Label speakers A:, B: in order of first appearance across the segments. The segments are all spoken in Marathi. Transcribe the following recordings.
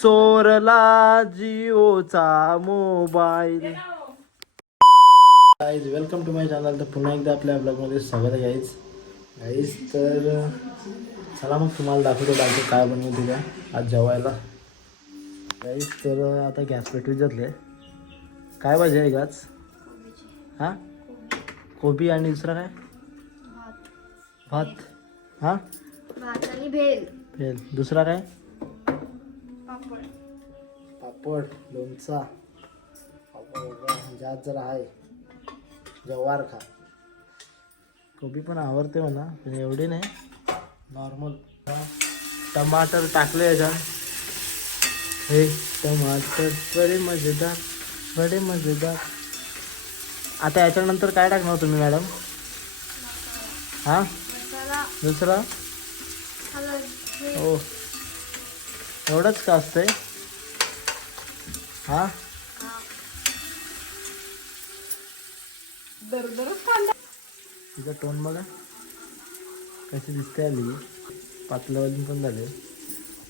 A: चोरला जिओचा mobile. Guys welcome to my channel तर पुन्हा एकदा आपल्या ब्लॉगमध्ये स्वागत आहे गाईज गाईज तर चला मग तुम्हाला दाखवतो बाकी काय बनवते का आज जेवायला. गाईज तर आता गॅस पेटवी जातले काय भाजी आहे गाच हां? कोबी आणि दुसरा काय? भात. हां?
B: भात आणि भेल.
A: फेल दुसरा काय?
B: पापड.
A: पापड लोणचा. पापड जात जरा आहे जवार खा. कोबी पण आवडते म्हणा पण एवढी नाही. नॉर्मल टमाटर टाकले याच्यात हे टमाटर. बडे मजेदार बडे मजेदार. आता याच्यानंतर काय टाकणार तुम्ही मॅडम? हां? दुसरा? हो. एवढंच का असतंय? हां? तिचा टोन बघा. कशी दिसते आली. पातळवाली पण झाले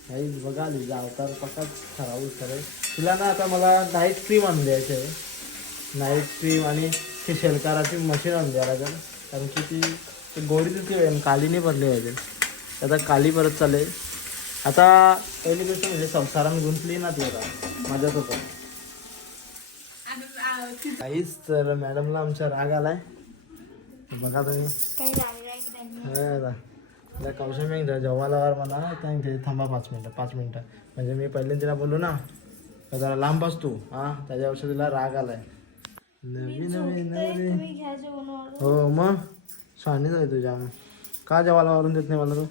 A: काही बघा आली. अवतार कसाच ठराव खरं तिला ना आता मला नाईट क्रीम आणून द्यायची आहे नाईट क्रीम आणि ती शेलकाराची मशीन आणून द्यायला लागेल. कारण की ती ती गोडी आहे, काली नाही भरली पाहिजे. आता काली परत चालेल आता पहिली गोष्ट म्हणजे संसारात गुंतली ना ती आता. माझ्यात होतं. काहीच तर मॅडमला आमच्या राग आलाय. बघा तुम्ही.
B: काही लागलं की त्यांनी.
A: त्या कौशल मी जेवायला म्हणा त्यांचे थांबा पाच मिनटं पाच मिनटं. म्हणजे मी पहिल्यांदा तिला बोललो ना तर जरा लांब बस तू. हा त्याच्यापेक्षा तिला राग आलाय. नवीन नवीन हो मग. शाणीच आहे तुझ्या. का जेवायला वरून देत नाही मला तू?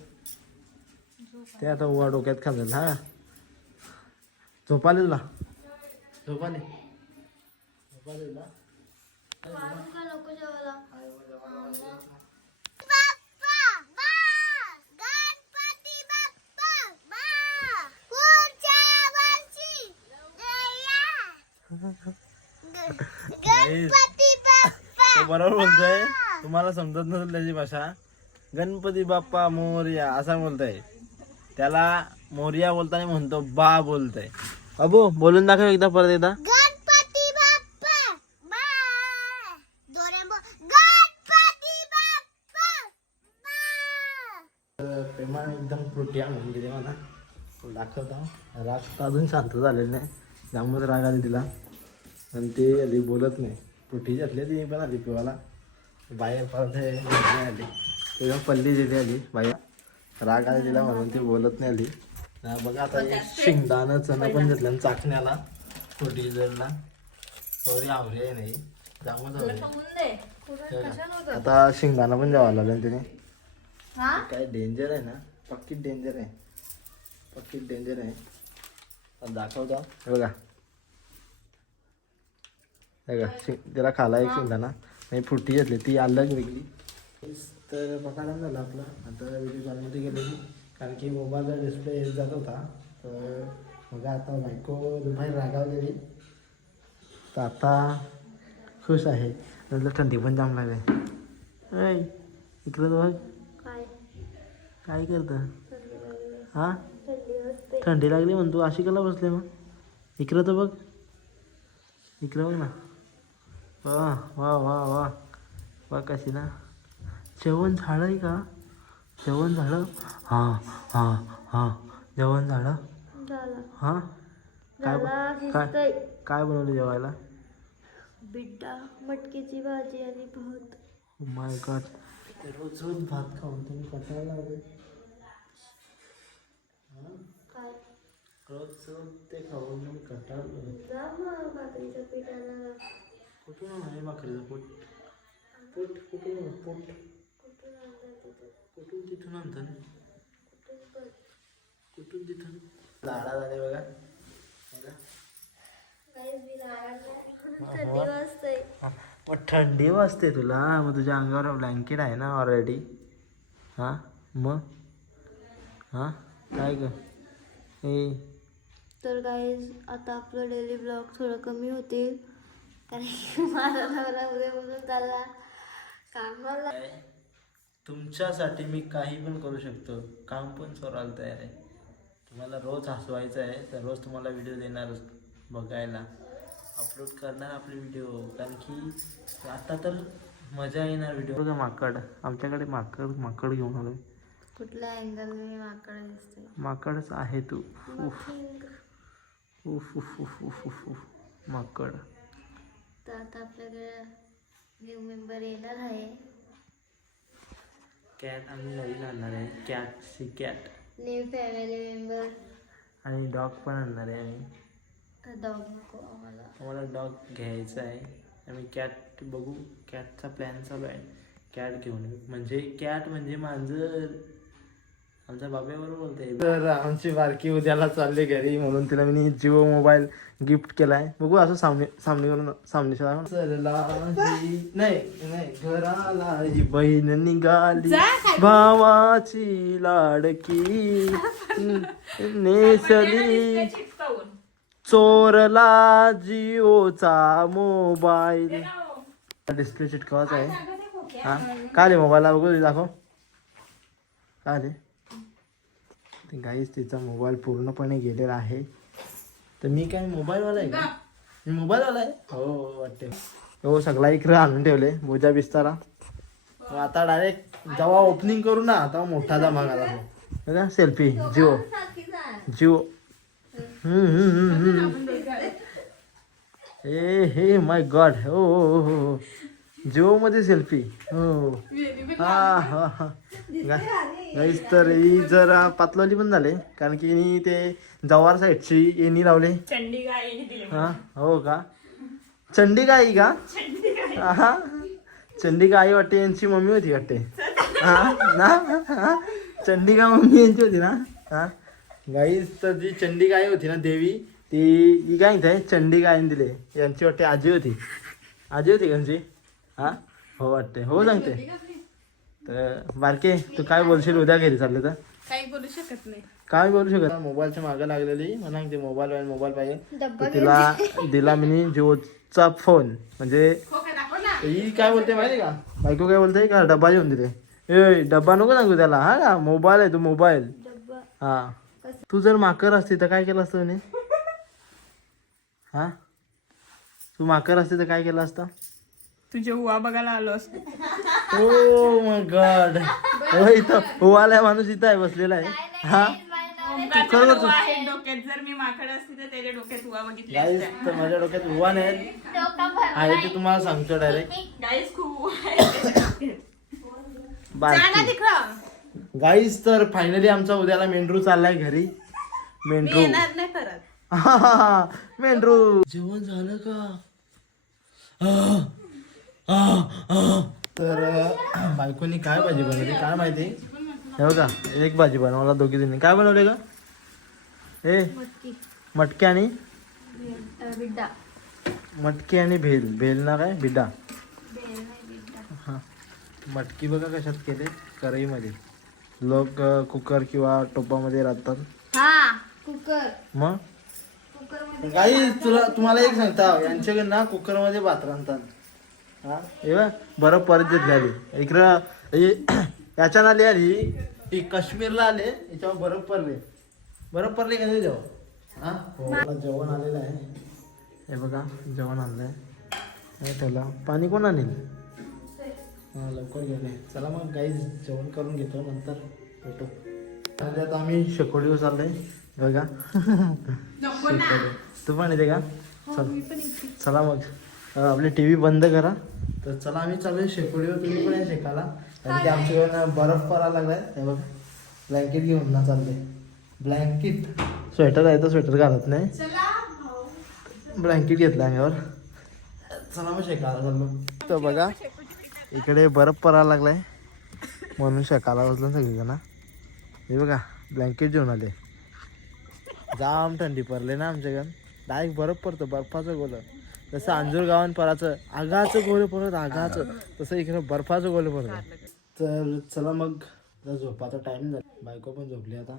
A: ते आता उवा डोक्यात खाल्लं हा. झोपाले. तुला झोपाले तुला तो बरोबर बोलतोय. तुम्हाला समजत नसेल त्याची भाषा. गणपती बाप्पा मोर्या असा बोलतोय. त्याला मोर्या बोलताना म्हणतो बा बोलतोय. अबू बोलून दाखव एकदा परत एकदा.
B: गणपती बाप्पा! गणपती बाप्पा!
A: प्रेमा एकदम प्रोटिया म्हणून गेली मला. दाखवता. राग तर अजून शांत झालेला नाही. त्यामुळे राग आली तिला. आणि ते आली बोलत नाही. प्रोटी घातली ती पण आली पिवाला. बाहेर परत हे नाही आली. तेव्हा पल्ली जिथे आली बाहेर. राग आली तिला म्हणून ती बोलत नाही आली. हा, बघा आता शेंगदाणं चणं पण घेतलं आणि चाकण्याला. प्रोटी जरला. तोरी आवरी आहे नाही आता शेंगदाणा पण जेवायला लागला तिने.
B: हा?
A: काय डेंजर आहे ना? पक्की डेंजर आहे. पक्की डेंजर आहे. आता दाखवतो. हे बघा. हे बघा शिंग त्याला खाला एक शेंगदाणा. नाही फुटी घेतली. ती अलग वेगळी. तर पकडा झाला आपला. आता व्हिडिओ चालमध्ये गेलेली कारण की मोबाईलचा डिस्प्ले येत जात होता. तर मग आता बायको दुपारी रागावलेली. तर आता खुश आहे. नंतर थंडी पण जाम लागली. इकडं बघ.
B: काय?
A: काय करतं? हा?
B: थंडी
A: लागली म्हणतो अशी कला बसले मग? इकडं तर बघ. इकडं बघ ना. वा वा वा वा. वा कशी ना? जेवण झालं आहे का? जेवण झालं? हां हां हां. जेवण झालं? हां? काय ब- काय बनवलं जेवायला?
B: बिड्डा मटकीची भाजी आणि भात.
A: माय गॉड रोज रोज भात खाऊन तुम्ही कटायला लागले
B: काय?
A: रोज रोज ते खाऊन तुम्ही कटाळले
B: जा मग भाकरीच्या पिठाला.
A: कुठून आहे भाकरीचं? पोट पोट कुठून? पोट.
B: कुठून
A: तिथून आणतं
B: कुठून
A: तिथून? झाडा झाले बघा.
B: थंडी वाजते.
A: मग थंडी वाजते तुला. मग तुझ्या अंगावर ब्लँकेट आहे ना ऑलरेडी हां? मग? हां? काय ग? ए.
B: तर गाईज आता आपलं डेली ब्लॉग थोडं कमी होतील. कारण की माझा नवरा उद्यापासून चालला. कामाला
A: तुमच्यासाठी मी काही पण करू शकतो. काम पण सोडायला तयार आहे. तुम्हाला रोज हसवायचं आहे तर रोज तुम्हाला व्हिडिओ देणार बघायला. अपलोड करणार आपले व्हिडिओ कारण की आता तर मजा येणार व्हिडिओ बघा माकड. आमच्याकडे माकड माकड घेऊन आलोय.
B: कुठल्या अँगल मी माकडे दिसते
A: माकडच आहे तू. उफ. उफ उफ उफ उफ उफ उफ. माकड.
B: तर आता आपल्याकडे न्यू मेंबर येणार आहे.
A: कॅट आम्ही नवीन आणणार आहे. Cat see cat.
B: New family member.
A: आणि डॉग पण आणणार आहे आम्ही.
B: डॉग नको आम्हाला.
A: आम्हाला डॉग घ्यायचा आहे. आम्ही कॅट बघू. कॅटचा प्लॅन चालू आहे. कॅट घेऊन येऊ. म्हणजे कॅट म्हणजे मांजर आमच्या बाब्याबरोबर बोलते. तर आमची बारकी उद्याला चालली घरी म्हणून तिला मी जिओ मोबाईल गिफ्ट केलाय. बघू असं सामने सामने करून सामने सरला नाही नाही घराला ही बहीण निघाली. भावाची लाडकी. नेसली. चोरला जिओचा मोबाईल. डिस्प्ले चिटकावाचा आहे? हा? काय मोबाईलला? बघू दाखव. काय रे ते गाईच तिचा मोबाईल पूर्णपणे गेलेला आहे. तर मी काय मोबाईलवाला आहे का? मी मोबाईलवाला आहे? हो, हो, हो वाटते हो सगळा इकडे आणून ठेवले मोजा बिस्तारा. आता डायरेक्ट जेव्हा ओपनिंग करू ना तेव्हा मोठा धमाका दाखव selfie Jio. Jio. A hey my God हो हो हो हो. जिओ मध्ये सेल्फी. हो. हा हा हा. गाईस तर ही जरा पातळली पण झाले कारण की हिनी ते जवार साईडची येणी लावले. हा हो का? चंडिका आई का? हा चंडिका आई वाटते यांची मम्मी होती वाटते. हा ना? हा? चंडिका मम्मी यांची होती ना? हा? गाईस तर जी चंडिका आई होती ना देवी ती ही काय चंडिका आईने दिले. यांची वाटते आजी होती. आजी होती का यांची? हा? हो वाटते हो सांगते. तर बारके तू काय बोलशील? उद्या घरी चालले तर?
C: काही बोलू शकत नाही.
A: काय बोलू शकत? मोबाईलच्या मागे लागलेली. म्हणा ते मोबाईल पाहिजे मोबाईल पाहिजे. तिला दिला मी जिओचा फोन. म्हणजे
C: हो का? दाखव ना.
A: ही काय बोलते माहिती का? बायको काय बोलते? का डब्बा घेऊन दिले ए डब्बा नको सांगू त्याला. हा का? मोबाईल आहे तो मोबाईल.
B: डब्बा.
A: हा. तू जर माकर असती तर काय केलं असतं म्हणे हा? तू माकर असती तर काय केलं असतं?
C: तुझे हुआ बघायला आलो असतो.
A: Oh my God. हो इथं आलाय माणूस इथं आहे बसलेला आहे. हा? खरोखर तू-
C: आहे डोक्यात. जर मी माकड असते तर त्याच्या डोक्यात बघितली
A: तर माझ्या डोक्यात उभा नाही आहे ते तुम्हाला सांगतो डायरेक्ट
C: गाईस खूप आहे.
A: बाकी
C: तिकडं.
A: तर फायनली आमचा उद्याला मेंढरू चाललाय घरी. मेंढरू.
C: येणार नाही परत.
A: मेंढरू. जेवण झालं का? आह. तर बायकोनी काय भाजी बनवली? काय माहिती? हे बघा एक भाजी बनवला दोघी जणी. काय बनवले का ए
B: मटकी.
A: मटके आणि?
B: बिड्डा
A: मटकी आणि भेल. भेल ना काय? हा. मटकी बघा कशात केले? कढईमध्ये. लोक कुकर किंवा टोपामध्ये राहतात
B: हा कुकर.
A: मग?
B: कुकरमध्ये
A: काही तुला तुम्हाला एक सांगता यांच्याकडे ना कुकरमध्ये भात रांधतात. बरं परत घेतली आली इकडं हे- याच्यानं आली आली. ही काश्मीरला आले याच्यावर बरफ पडले. बरफ पडले का नाही जेव्हा हा? हो, जेवण आलेलं आहे. हे बघा जेवण आणलंय. हे त्याला पाणी कोण आणेल? हा लवकर गेले चला मग काही जेवण करून घेतो नंतर. भेटू. आणि आता आम्ही शेकोडीवर चाललोय. बघा.
C: नको ना.
A: तू पण येते का? चल. चला मग. आपली टी व्ही बंद करा. तर चला आम्ही चालू शेकोडीवर. तुम्ही पण शेकाला. कारण की आमच्याकडे ना बर्फ पडायला लागलाय. हे बघ ब्लँकेट घेऊन ना चालले. ब्लँकेट स्वेटर आहे तर स्वेटर घालत नाही. ब्लँकेट घेतला अंगावर चला मग शेकायला चाललो. तर बघा इकडे बर्फ पडायला लागलाय. म्हणून शेकायला बसलं सगळीजण. हे बघा ब्लँकेट घेऊन आले. जाम थंडी पडले ना आमच्याकडं. डायरेक्ट बर्फ पडतो बर्फाचं गोलं. जसं अंजूर गावान पराचं आगाचं गोलं पडत आगाचं. तसं इकडं बर्फाचं गोलं पडत. तर चला मग झोपाचा टाइम झाला. बायको पण झोपली आता.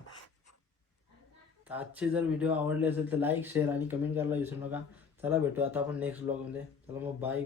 A: तर आजची जर व्हिडिओ आवडली असेल तर लाईक शेअर आणि कमेंट करायला विसरू नका. चला भेटू आता आपण नेक्स्ट ब्लॉगमध्ये चला मग बाय